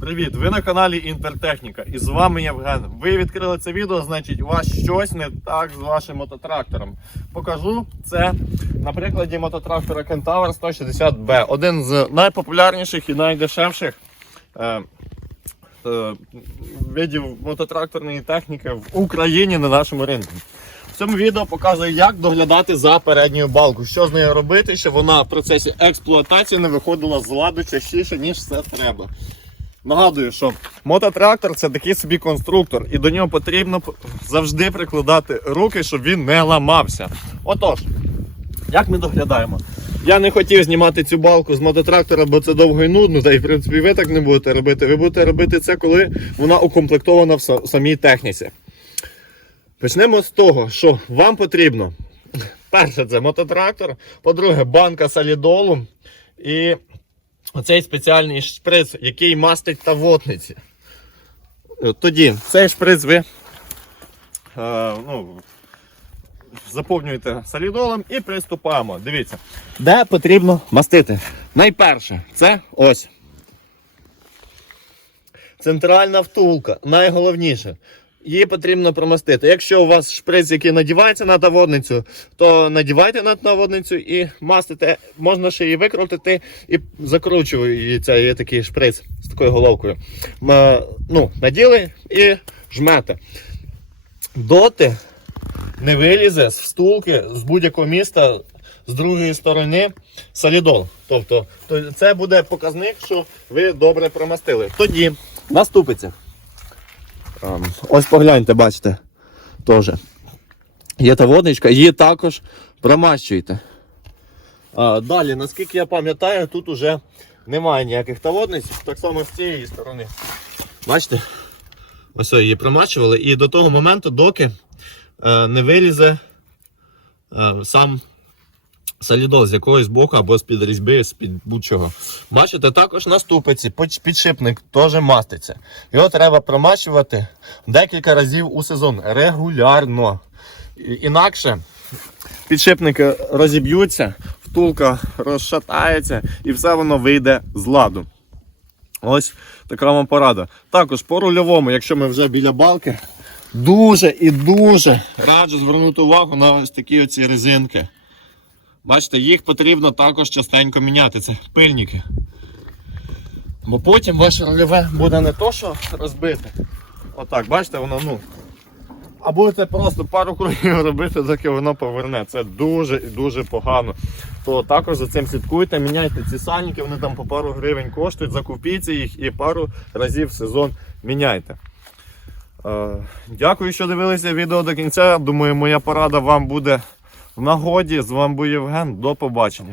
Привіт! Ви на каналі Інтертехніка і з вами Євген. Ви відкрили це відео, значить у вас щось не так з вашим мототрактором. Покажу це на прикладі мототрактора Kentaur 160B. Один з найпопулярніших і найдешевших е, е, видів мототракторної техніки в Україні на нашому ринку. В цьому відео показую, як доглядати за передньою балкою, що з нею робити, щоб вона в процесі експлуатації не виходила з ладу частіше, ніж це треба. Нагадую, що мототрактор це такий собі конструктор, і до нього потрібно завжди прикладати руки, щоб він не ламався. Отож, як ми доглядаємо? Я не хотів знімати цю балку з мототрактора, бо це довго і нудно, та й в принципі ви так не будете робити. Ви будете робити це, коли вона укомплектована в самій техніці. Почнемо з того, що вам потрібно. Перше, це мототрактор, по-друге, банка солідолу і оцей спеціальний шприц, який мастить тавотниці. Е, Тоді цей шприц ви е, ну, заповнюєте солідолом і приступаємо. Дивіться, де потрібно мастити. Найперше, це ось. Центральна втулка, найголовніше. Її потрібно промастити. Якщо у вас шприц, який надівається на таводницю, то надівайте на таводницю і мастите. Можна ще її викрутити і закручується є такий шприц з такою головкою. Ну, наділи і жмете. Доти не вилізе з встулки з будь-якого міста з другої сторони солідол. Тобто це буде показник, що ви добре промастили. Тоді наступиться. Ось погляньте, бачите. Теж. Є та водичка, її також промащуйте. Далі, наскільки я пам'ятаю, тут уже немає ніяких таводниць, так само з цієї сторони. Бачите? Ось її промащували. І до того моменту, доки е, не вилізе е, сам солідол з якогось боку або з-під різьби, з-під будь-чого. Бачите, також на ступиці підшипник теж маститься. Його треба промащувати декілька разів у сезон регулярно. Інакше підшипники розіб'ються, втулка розшатається і все воно вийде з ладу. Ось така вам порада. Також по рульовому, якщо ми вже біля балки, дуже і дуже раджу звернути увагу на ось такі оці резинки. Бачите, їх потрібно також частенько міняти. Це пильники. Бо потім ваше рульове буде не то, що розбите. Отак, бачите, воно, ну. А будете просто пару кругів робити, доки воно поверне. Це дуже і дуже погано. То також за цим слідкуйте, міняйте ці сальники, вони там по пару гривень коштують, закупіться їх і пару разів в сезон міняйте. Е, Дякую, що дивилися відео до кінця. Думаю, моя порада вам буде нагоді. З вами був Євген. До побачення.